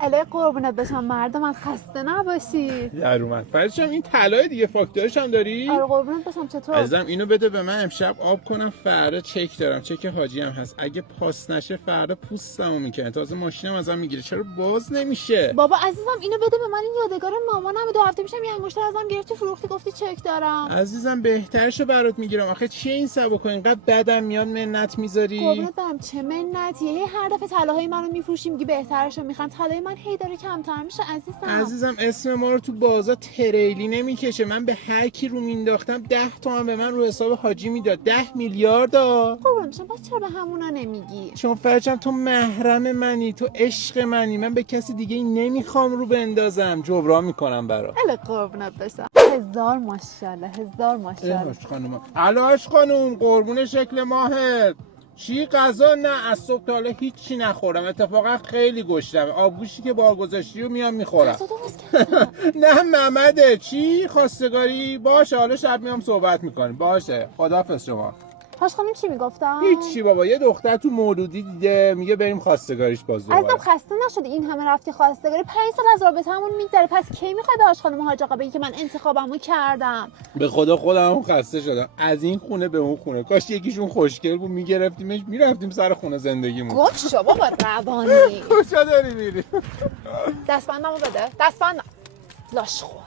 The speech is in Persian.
الهی قربونت بشم مرد من، خسته نباشی. در اومد فرشم. این طلای دیگه فاکتورش هم داری؟ آره قربونت بشم. چطور؟ عزیزم اینو بده به من، امشب آب کنم، فردا چک دارم، چک حاجی هم هست، اگه پاس نشه فردا پوستمو میکنه، تازه ماشینم ازم میگیره. چرا باز نمیشه؟ بابا عزیزم اینو بده به من، این یادگار مامانم. 2 هفته میشم یه انگشتر ازم گرفتی فروختی، گفتی چک دارم. عزیزم بهترشو برات میگیرم. آخه چیه این سبکو اینقدر بدم میاد منت میذاری؟ قربونت برم چه منتیه، هر دفعه طلاهای منو میفروشی میگی بهترشو میخوام، طلای من هی داره کمتر میشه عزیزم. عزیزم اسم ما رو تو بازار تریلی نمیکشه. من به هر کی رو مینداختم 10 تومن به من رو حساب حاجی میداد. 10 میلیارد. قربونت بشم پس چرا به همونا نمیگی؟ چون فرجم تو محرم منی، تو عشق منی، من به کسی دیگه نمیخوام رو بندازم، جبران میکنم برات. الهی قربونت بشم. 1000 ماشاءالله، 1000 ماشاءالله. عشق خانوم. علاش خانوم قربون شکل ماهت. چی غذا؟ نه از صبح تا حالا هیچی نخورم، اتفاقا خیلی گشتم. آبگوشی که بار گذاشتی رو میام میخورم. غذا درست کردم. نه محمده. چی خواستگاری؟ باشه حالا شب میام صحبت میکنیم. باشه خداحافظ شما. پاش خانم چی میگفتم؟ هیچی بابا، یه دختر تو مولودی دیده میگه بریم خواستگاریش باز دوباره. عزیزم خسته نشدی این همه رفتی خواستگاری؟ 5 سال از رابطه‌مون میگذره، پس کی میخوای به آش خانم حاج آقا بگی که من انتخابمو کردم؟ به خدا خودم خسته شدم از این خونه به اون خونه. کاش یکیشون خوشگل بود میگرفتیمش میرفتیم سر خونه زندگیمون. گفت شو بابا روانی. کجا داری میری؟ دستبندمو بده، دستبندم. لاش خور.